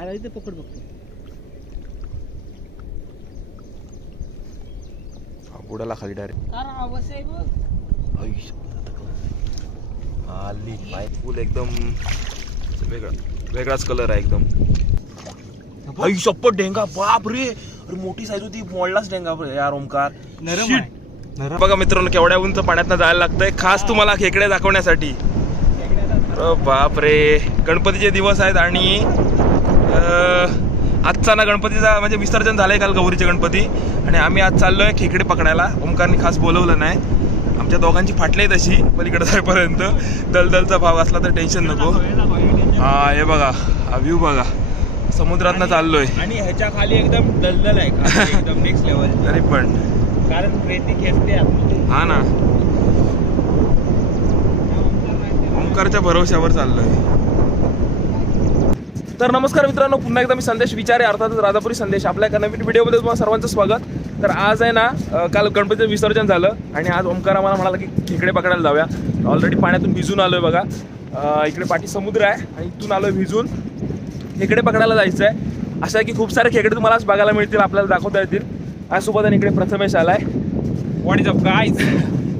हा इथे पकड बघतो. बुडाला खाली डायरेक्ट आवाज आहे बघ आली पाय फुल एकदम वेगळा वेगळाच कलर आहे एकदम. आई शप्पत डेंगा बाप रे. अरे मोठी साईज होती मोडलाच डेंगा यार ओमकार नरम बघा मित्रांनो केवढ्या उंच पाण्यात जायला लागतंय. खास तुम्हाला खेकडे दाखवण्यासाठी. अरे बाप रे. गणपतीचे दिवस आहेत आणि आजचा ना गणपतीचा म्हणजे विसर्जन झालंय काल गौरीचे गणपती. आणि आम्ही आज चाललोय खेकडे पकडायला. ओमकारने खास बोलवलं नाही. आमच्या दोघांची फाटली आहे तशी पलीकडे जाईपर्यंत. दलदलचा भाव असला तर टेन्शन नको. हा हे बघा हा व्ह्यू बघा. समुद्रातनं चाललोय. आणि ह्याच्या खाली एकदम दलदल आहे. एकदम नेक्स्ट लेवल तरी पण. कारण प्रेती खेचते. हा ना. ओंकारच्या भरोश्यावर चाललोय. तर नमस्कार मित्रांनो पुन्हा एकदा मी संदेश विचारे अर्थातच राधापुरी संदेश. आपल्या एका नवीन व्हिडिओमध्ये तुम्हाला सर्वांचं स्वागत. तर आज आहे ना काल गणपतीचं विसर्जन झालं आणि आज ओंकार आम्हाला म्हणाला की खेकडे पकडायला जाऊया. ऑलरेडी पाण्यातून भिजून आलोय बघा. अं, इकडे पाठी समुद्र आहे आणि इथून आलोय भिजून. खेकडे पकडायला जायचं आहे असं आहे की खूप सारे खेकडे तुम्हाला आज बघायला मिळतील आपल्याला दाखवता येतील. आज सोबत आणि इकडे प्रथमेश आलाय. व्हॉट इज अप गाईज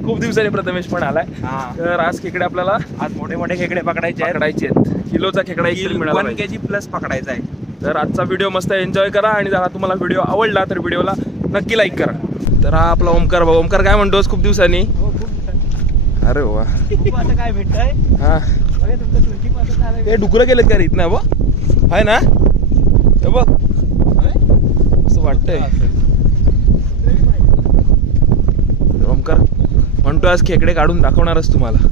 खूप दिवसांनी प्रथमेश पण आलाय. हा. तर आज खेकडे आपल्याला आज मोठे मोठे खेकडे पकडायचे आहेत. पकडायचे आहेत. किलोचा खेकडा एक तरी मिळाला वन पाहिजे. के जी प्लस पकडायचा आहे. तर आजचा व्हिडिओ मस्त एन्जॉय करा आणि जर तुम्हाला व्हिडिओ आवडला तर व्हिडिओला नक्की लाईक करा. तर हा आपला ओमकार भाऊ. ओमकार काय म्हणतोस खूप दिवसांनी? हो खूप अरे वा. खूप असं काय भेटतंय? हा. अरे तुमचं तुळशी पासून आलंय. हे डुकरं गेलेत का रे इथनं? बघ. आहे ना? हे बघ. असं वाटतंय. ओमकार म्हणतो आज खेकडे काढून दाखवणारच तुम्हाला.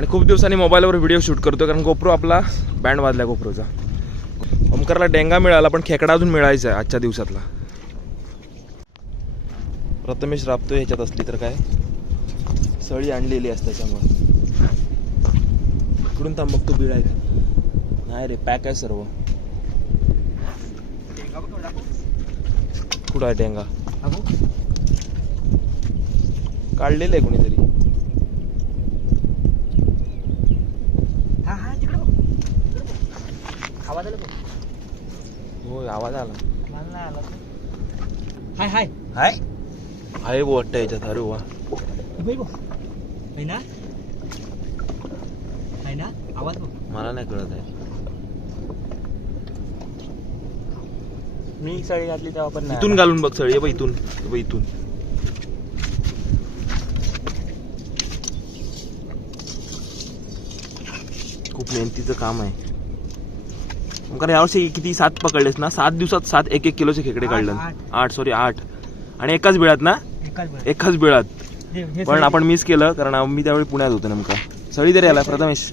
आणि खूप दिवसांनी मोबाईलवर व्हिडिओ शूट करतो कारण गोप्रो आपला बँड वाजला गोप्रोचा. ओमकारला डेंगा मिळाला पण खेकडा अजून मिळायचा आहे आजच्या दिवसातला. प्रथमेश राबतो ह्याच्यात असली तर काय? सळी आणलेली असते त्याच्यामुळे. इकडून थांब बघतो बिळ आहे का? नाही रे पॅक आहे सर्व. कुठं आहे डेंगा? काढलेलं आहे कोणीतरी हा हा तिकडे बघ. तिकडे बघ. आवाज आला बघ. आवाज आला. मला नाही आला हाय हाय. हाय. बो वाटतं याच्यात. अरे वा. ना? ना? आवाज बघ. मला नाही कळत आहे. मी सळी घातली तेव्हा पण इथून घालून बघ सळी. हे बघ इथून. हे बघ इथून. खूप मेहनतीचं काम आहे. कारण यावर्षी किती सात पकडलेस ना? सात दिवसात सात एक एक किलोचे खेकडे काढले आठ. सॉरी आठ. आणि एकाच बिळात ना? एकाच बिळात. पण आपण मिस केलं कारण मी त्यावेळी पुण्यात होतो नेमका. सळी तरी आला प्रथमेश.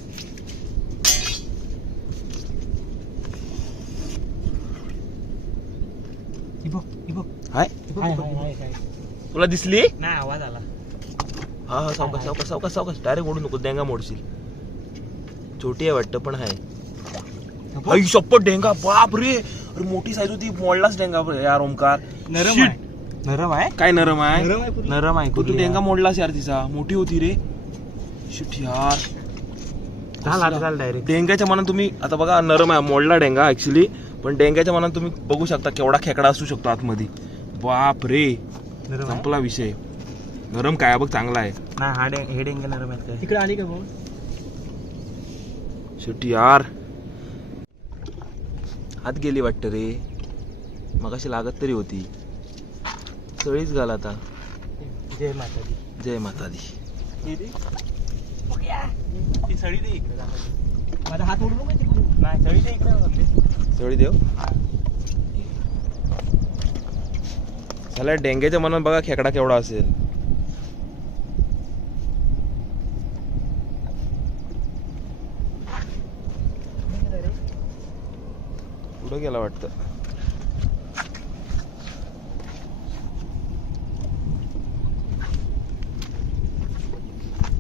हाय. तुला दिसली? नाही आवाज आला. हा हा सावकाश सावकाश सावकाश सावकाश. डायरेक्ट ओढू नको डेंगा मोडशील. छोटी आहे वाटतं पण आहे आई शप्पत डेंगा बाप रे! अरे मोठी साईज होती मोडलाच डेंगा यार ओमकार. नरम Shit. आहे. नरम आहे? काय नरम आहे? नरम आहे पूर्ण. नरम आहे तू डेंगा? मोडलास यार तिचा. मोठी होती रे. शिट यार. आत घाल डायरेक्ट डेंग्याच्या मनात तुम्ही आता बघा नरम आहे मोडला डेंगा ऍक्च्युली पण डेंग्याच्या मनात तुम्ही बघू शकता केवढा खेकडा असू शकतो आतमध्ये. बाप रे. नरम आहे? संपला विषय. नरम काय बघ चांगला आहे. नाही हा डे हे डेंगे नरम आहेत काय? तिकडे आली का भाऊ? शेवटी यार. हात गेली वाटतं रे. मग अशी लागत तरी होती. सळीच घाल आता. जय माता दी जय माता दी. सळी दे इकडे. माझा हात ओढू नको तिकडून नाही सळी दे इकडे. म्हणते. सळी देव. झाल्या डेंग्याच्या मनात बघा खेकडा केवढा असेल. पुढं गेला वाटतं.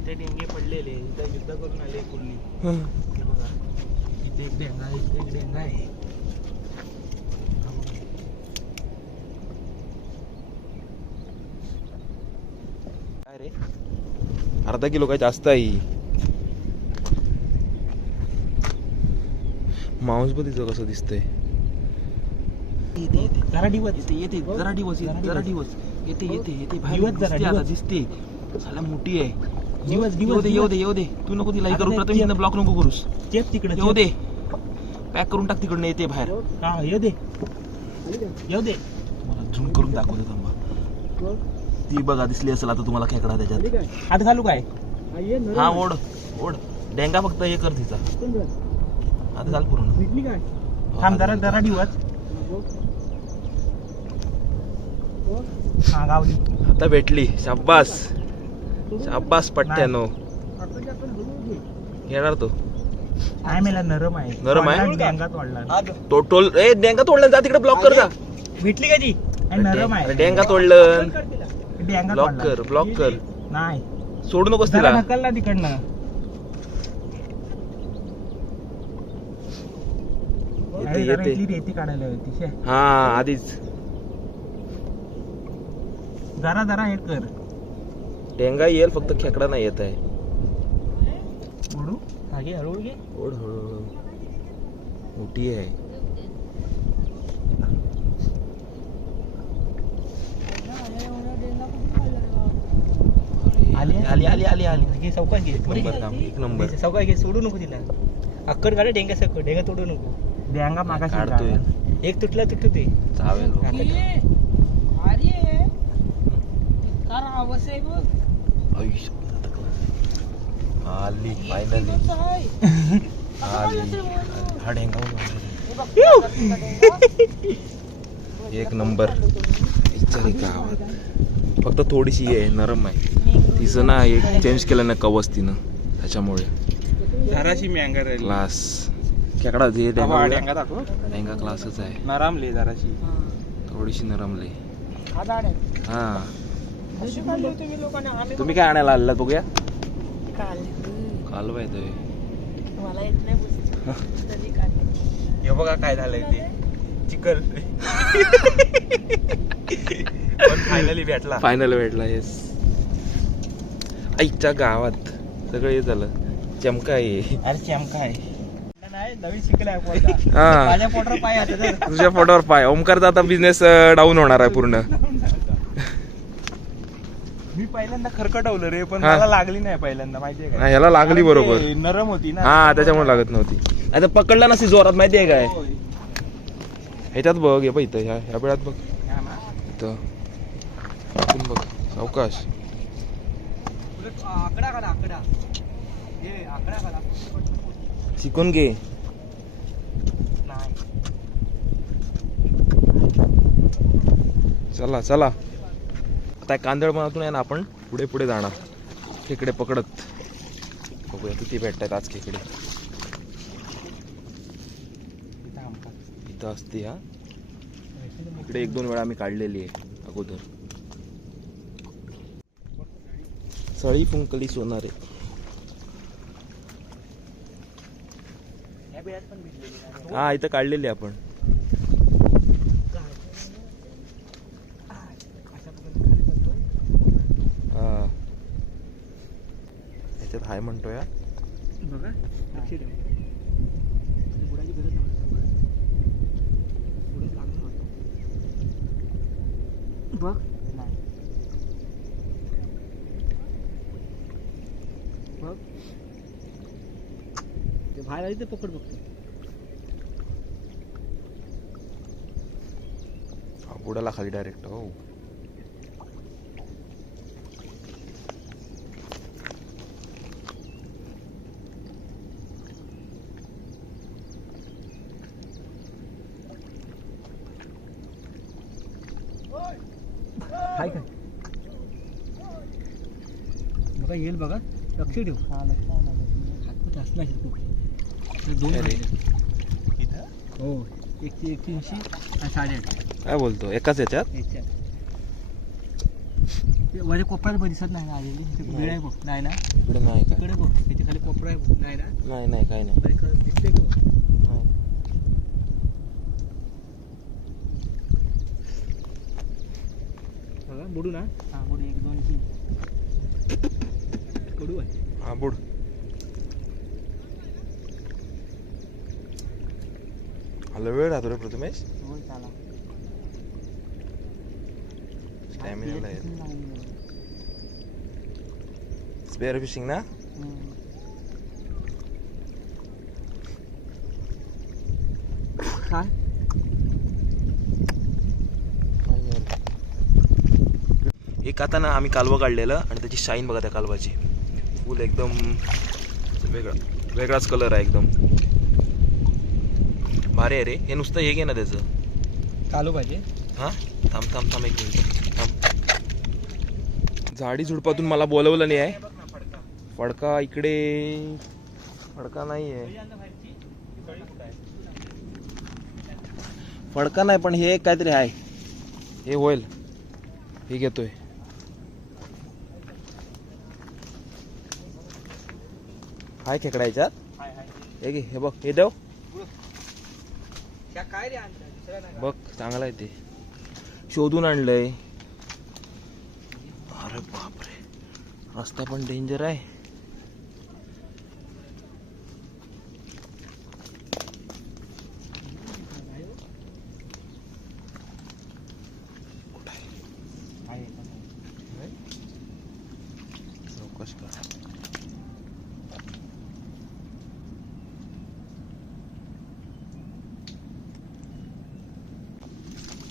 ते डेंगे पडलेले इथं युद्ध करून आले हे. बघा इथे एक डेंगा आहे इथे एक डेंगा आहे. हा बघा. काय रे? अर्धा किलो काय जास्त आहे. मांस बघ कसं दिसतंय? येते येते जरा दिवस. येते येते. जरा दिवस जरा दिवस. दिवस. येते येते येते. दिवस जरा, आता. दिसते. साला मोठी आहे. दिवस येऊ दिवस दे येऊ दे येऊ दे. तू नको तिला हे करू. नाही, प्रथम ब्लॉक नको करूस. चेप तिकडे येऊ दे. पॅक करून टाक तिकडनं येते बाहेर. हा? येऊ दे. येऊ दे. मला झूम करून दाखवते थांबा. ती बघा दिसली असेल आता तुम्हाला खेकडा त्याच्यात. हात घालू काय? हा ओढ ओढ. डेंगा फक्त हे कर तिचा. आता चाल पूर्ण. हो, थांब जरा जरा दिवस. हा गावली आता भेटली. शाब्बास शाब्बास पट्ट्यानो. येणार तो. नाही मेला नरम आहे. नरम आहे? वाढला, डेंगात वाढला तो टोल ए डेंगा तोडलं. जा तिकडे ब्लॉक कर जा. भेटली का ती? आणि नरम अरे आहे डेंगा तोडलं डेंगात ब्लॉक. कर ब्लॉक कर. नाही. सोडू नकोस जरा तिला. ढकलला तिकडनं. येते अरे जरा येते. इथली रेती काढायला होती शे. हा आधीच. जरा जरा हे कर. डेंगा येईल फक्त खेकडा नाही येत आहे. ओढू. हा घे हळूहळू घे ओढ हळूहळू मोठी आहे. आली आली आली आली आली. घे चौकात घे. एक नंबर काम एक नंबर. चौकात घे. सोडू नको तिला. अक्कड काढे डेंगा सकट. डेंगा तोडू नको. डेंगा मागाशी काढतोय. काढा. एक तुटला तुटू ते चावेल हो. आयुष्य. आली फायनली आली. हा डेंगा एक नंबर. गावात फक्त थोडीशी आहे नरम आहे. तिचं ना एक चेंज केलं ना कवच तिनं त्याच्यामुळे. जराशी मँगा राहिली. क्लास खेकडा जे डेंगा क्लासच आहे. नरामली जराशी. थोडीशी नरमले हा हा. तुम्ही काय आणायला आलेला बघूया? कालवा येतोय. हे बघा काय झालंय ते. चिकल फायनली भेटला. फायनल भेटला येस आईच्या गावात सगळं हे झालं. चमका आहे. अरे चमका आहे. हा. तुझ्या फोटोवर पाय. ओमकारचा आता बिझनेस डाऊन होणार आहे पूर्ण. मी पहिल्यांदा खरकटवलं रे पण हा. मला लागली नाही पहिल्यांदा माहितीये का? ह्याला लागली कारण बरोबर. नरम होती ना. हा त्याच्यामुळे लागत नव्हती. आता पकडला नसती जोरात माहितीये काय? होय. ह्याच्यात बघ हे बघ इथं ह्या ह्या वेळात बघ. हा ना. इथं. बघ सावकाश उलट आकडा काढा आकडा. हे आकडा काढा. शिकून घे. नाही. चला चला. आता कांदळ मनातून आहे ना आपण पुढे पुढे जाणार. खेकडे पकडत. बघूया किती भेटतात आज खेकडे. इथं असते हा. इकडे एक दोन वेळा आम्ही काढलेली आहे अगोदर. सळी पुंकली सोनारे. हा इथं काढलेली आपण अशा प्रकारे खाली करतोय. हा म्हणतोय. हा. बघा लक्ष ठेव. इथे बुडायची गरज नाही बुडत होतो बघ. नाही बघ. ते बाहेर आली तर पकड बघतो. बुडाला खाली डायरेक्ट हो हाय काय बघा येईल बघा. लक्ष ठेव. हा लक्ष असणार कुठे. दोन. इथं? हो एकशे एकशे ऐंशी आणि साडेआठ. काय बोलतो? एकाच याच्यात? याच्यात. कोपऱ्यात पण दिसत नाही ना आलेली. ते बिळ आहे बघ. नाही ना? इकडे नाही काय? इकडे बघ. त्याच्याखाली कोपरा आहे बघ. नाही ना? नाही नाही काय नाही. खरं दिसते का बघ? बुडू ना. हा बुडू. एक दोन तीन. बुडू आहे हा बुड. मला वेळ राहतो रे प्रथमेश? हो चाला. स्टॅमिनाला स्पेअर फिशिंग ना? काय? एक आता ना आम्ही कालवं काढलेलं आणि त्याची शाईन बघा त्या कालवाची. फुल एकदम वेगळा वेगळाच कलर आहे एकदम. भारी आहे रे. हे नुसतं हे घे ना त्याचं. चालू पाहिजे हा? थांब थांब थांब एक मिनिट. थांब. झाडी झुडपातून मला बोलवलं नाही आहे. फडका इकडे. फडका नाही आहे. फडका नाही पण हे काहीतरी आहे. हे होईल. हे घेतोय. हाय खेकडा याच्यात हे घे हे बघ हे देव. काय रे आणलं दुसरं नाही बघ चांगला आहे ते. शोधून आणलंय. अरे बापरे. रस्ता पण डेंजर आहे चौकश करा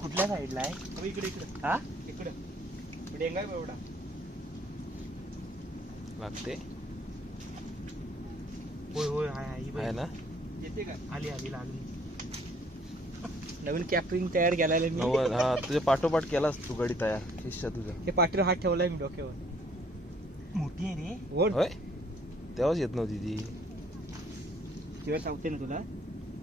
कुठल्या साईडला आहे? इकडे इकडे. हा? इकडे. डेंगा आहे एवढा. लागते. होय होय हाय हाय ही आहे. ना? येते का? आली आली लागली. नवीन कॅपरिंग तयार केलाय मी. नव्वद हा तुझ्या पाठोपाठ केलास तू गडी तयार. शिष्य तुझा. हे पाठीवर हात ठेवलाय मी डोक्यावर. मोठी आहे रे. ओढ होय? तेव्हाच येत नव्हती ती. तेव्हा चावते ना तुला.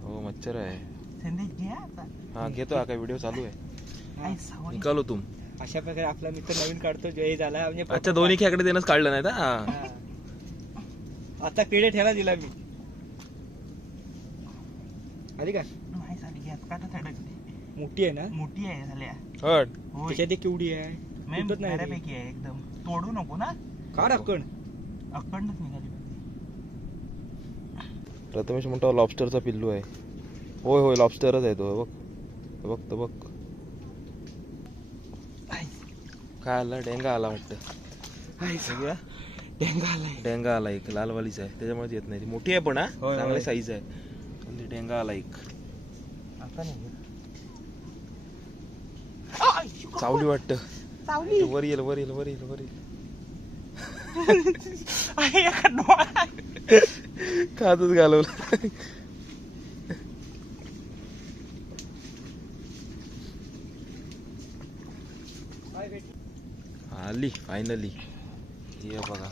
हो मच्छर आहे. संदेश घे आता. हा घेतो हा काय व्हिडिओ चालू आहे. निकालो तुम अशा प्रकारे आपला मित्र नवीन काढतो जय झाला. म्हणजे अच्छा दोन्ही खेकडे देणंच काढलं नाही ना हा. आता क्रेडिट ह्याला दिला मी. आली का? नाही झाली घे आता काटा थडकली मोठी आहे ना? मोठी आहे झाल्या. हट. होय. त्याच्यात एक केवढी आहे? मॅम तुटत नाही रे. बऱ्यापैकी आहे एकदम. तोडू नको ना? काढ आपण अखंडच निघाली. प्रथमेश म्हणतो लॉबस्टरचा पिल्लू आहे. होय होय लॉबस्टरच आहे तो बघ. बघ तो बघ. काय आला डेंगा आला वाटतं. डेंगा आलाय. डेंगा आला एक लालवालीच आहे. त्याच्यामुळे येत नाही. ती मोठी आहे पण हा. होय, चांगली होय. साईज आहे. पण ती डेंगा आला एक. आता नाही चावली वाटतं. चावली. ते वर येईल वर येईल वर येईल वर येईल. आहे एका डोळा खातच घालवलं. आली फायनली ये बघा.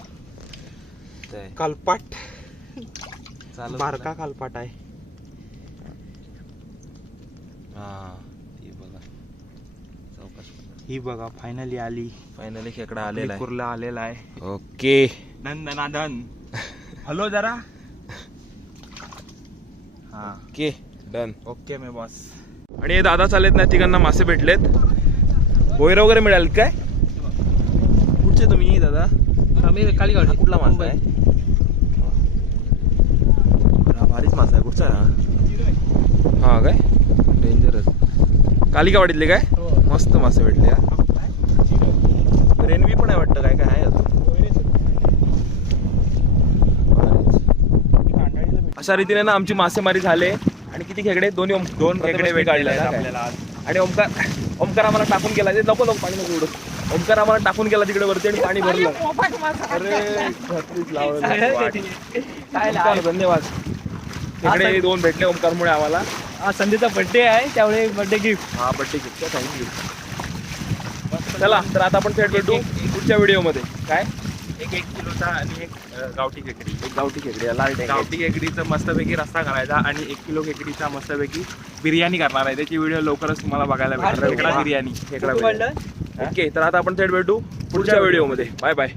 ते. कालपाट. चालत बारका कालपाट आहे. हा बघा. चौकश ही बघा फायनली आली. फायनली खेकडा आलेला आहे. कुर्ला आलेला आहे. ओके. नंदनादन. हॅलो जरा. हा. Okay done. ओके मे बॉस. आणि हे दादा चालेत ना तिघांना मासे भेटलेत. बोयर वगैरे मिळाल काय? कुठचे तुम्ही दादा. आम्ही हा कुठला मासा आहे? हा भारीच मासा आहे कुठचा हा? हा काय? डेंजरस कालिकावाडीतले काय? मस्त मासे भेटले हा. रेनवी पण आहे वाटतं काय काय आहे अजून. अशा रीतीने ना आमची मासेमारी झाले. आणि किती खेकडे? दोन्ही दोन खेकडे मी काढले? आपल्याला आणि ओमकार ओमकार आम्हाला टाकून गेला ते नको नको पाणी नको उडत ओमकार आम्हाला टाकून गेला तिकडे वरती आणि पाणी भरलं. अरे लावलं. धन्यवाद. तिकडे दोन भेटले ओमकारमुळे आम्हाला. आज संधीचा बर्थडे आहे त्यामुळे बर्थडे गिफ्ट हा बड्डे गिफ्ट थँक्यू चला तर आता आपण थेट भेटू पुढच्या व्हिडिओमध्ये. काय? एक एक किलोचा आणि एक गावठी खेकडी एक गावठी खेकडी आहे, लाल गावठी खेकडीचा मस्तपैकी रस्ता करायचा आणि एक किलो खेकडीचा मस्तपैकी बिर्याणी करणार आहे. त्याची व्हिडिओ लवकरच तुम्हाला बघायला भेटेल अरे खेकडा. बिर्याणी. खेकडा बिर्याणी. ओके तर आता आपण थेट भेटू पुढच्या व्हिडिओमध्ये. Bye bye.